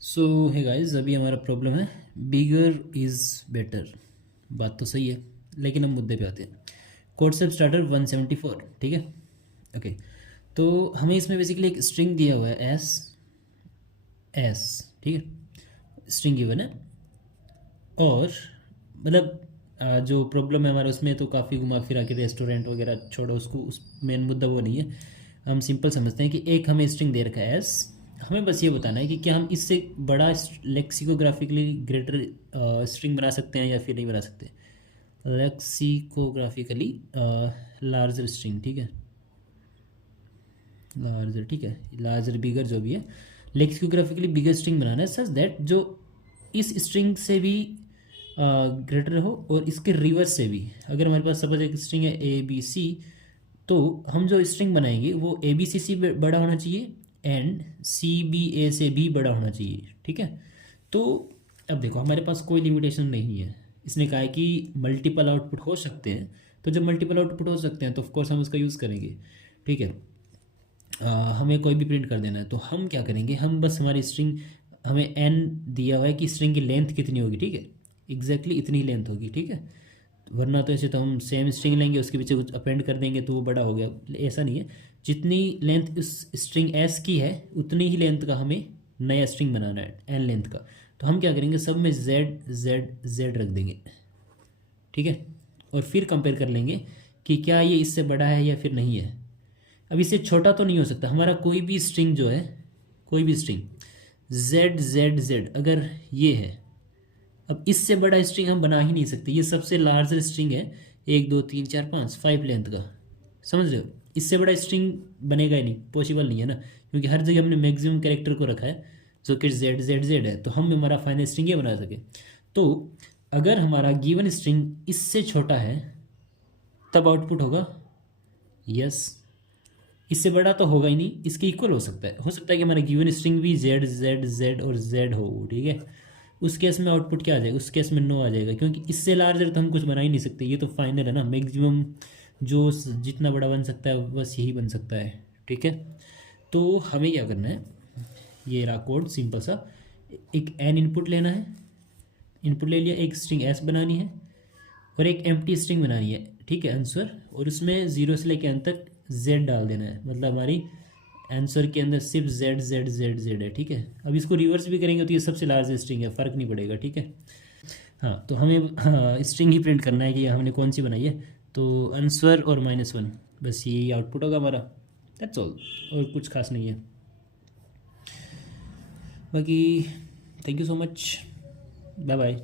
सो है गाइस, अभी हमारा प्रॉब्लम है बिगर इज़ बेटर। बात तो सही है, लेकिन हम मुद्दे पे आते हैं। कोड सेप स्टार्टर 174, ठीक है। ओके, तो हमें इसमें बेसिकली एक स्ट्रिंग दिया हुआ है एस एस, ठीक है। स्ट्रिंग गिवन है और मतलब जो प्रॉब्लम है हमारा उसमें तो काफ़ी घुमा फिरा के रेस्टोरेंट वगैरह छोड़ो, उसको उस मेन मुद्दा वो नहीं है। हम सिंपल समझते हैं कि एक हमें स्ट्रिंग दे रखा है एस, हमें बस ये बताना है कि क्या हम इससे बड़ा लेक्सिकोग्राफिकली ग्रेटर स्ट्रिंग बना सकते हैं या फिर नहीं बना सकते। लेक्सिकोग्राफिकली लार्जर स्ट्रिंग, ठीक है। लार्जर, ठीक है, लार्जर बिगर जो भी है, लेक्सिकोग्राफिकली बिगर स्ट्रिंग बनाना है सच दैट जो इस स्ट्रिंग से भी ग्रेटर हो और इसके रिवर्स से भी। अगर हमारे पास सपोज एक स्ट्रिंग है ए बी सी, तो हम जो स्ट्रिंग बनाएंगे वो ए बी सी से बड़ा होना चाहिए एंड सी बी ए से भी बड़ा होना चाहिए, ठीक है। तो अब देखो, हमारे पास कोई लिमिटेशन नहीं है। इसने कहा है कि मल्टीपल आउटपुट हो सकते हैं, तो जब मल्टीपल आउटपुट हो सकते हैं तो ऑफकोर्स हम उसका यूज़ करेंगे, ठीक है। हमें कोई भी प्रिंट कर देना है तो हम क्या करेंगे, हम बस हमारी स्ट्रिंग, हमें एन दिया हुआ है कि स्ट्रिंग की लेंथ कितनी होगी, ठीक है। एग्जैक्टली इतनी लेंथ होगी, ठीक है। वरना तो ऐसे तो हम सेम स्ट्रिंग लेंगे, उसके पीछे कुछ अपेंड कर देंगे तो वो बड़ा हो गया। ऐसा नहीं है, जितनी लेंथ उस स्ट्रिंग एस की है उतनी ही लेंथ का हमें नया स्ट्रिंग बनाना है, एन लेंथ का। तो हम क्या करेंगे, सब में जेड जेड जेड रख देंगे, ठीक है। और फिर कंपेयर कर लेंगे कि क्या ये इससे बड़ा है या फिर नहीं है। अब इससे छोटा तो नहीं हो सकता हमारा कोई भी स्ट्रिंग जो है, कोई भी स्ट्रिंग जेड जेड जेड अगर ये है, अब इससे बड़ा स्ट्रिंग हम बना ही नहीं सकते। ये सबसे लार्जर स्ट्रिंग है, 1 2 3 4 5 5 लेंथ का, समझ रहे हो। इससे बड़ा स्ट्रिंग बनेगा ही नहीं, पॉसिबल नहीं है ना, क्योंकि हर जगह हमने मैक्सिमम कैरेक्टर को रखा है जो कि जेड जेड जेड है, तो हम हमारा फाइनल स्ट्रिंग ये बना सके। तो अगर हमारा गिवन स्ट्रिंग इससे छोटा है तब आउटपुट होगा यस। इससे बड़ा तो होगा ही नहीं, इसके इक्वल हो सकता है कि हमारा गिवन स्ट्रिंग भी जेड जेड जेड और जेड हो, ठीक है। उस केस में आउटपुट क्या आ जाएगा, उस केस में नो आ जाएगा, क्योंकि इससे लार्जर तो हम कुछ बना ही नहीं सकते। ये तो फाइनल है ना, मैक्सिमम जो जितना बड़ा बन सकता है बस यही बन सकता है, ठीक है। तो हमें क्या करना है, ये रहा कोड सिंपल सा। एक एन इनपुट लेना है, इनपुट ले लिया, एक स्ट्रिंग एस बनानी है और एक एम्प्टी स्ट्रिंग बनानी है, ठीक है, आंसर। और उसमें जीरो से लेकर एन तक जेड डाल देना है, मतलब हमारी आंसर के अंदर सिर्फ जेड जेड जेड जेड है, ठीक है। अब इसको रिवर्स भी करेंगे तो ये सबसे लार्ज स्ट्रिंग है, फ़र्क नहीं पड़ेगा, ठीक है। हाँ, तो हमें हाँ स्ट्रिंग ही प्रिंट करना है कि हमने कौन सी बनाई है। तो आंसर और -1, बस यही आउटपुट होगा हमारा, दैट्स ऑल, और कुछ खास नहीं है। बाकी thank you so much, bye bye.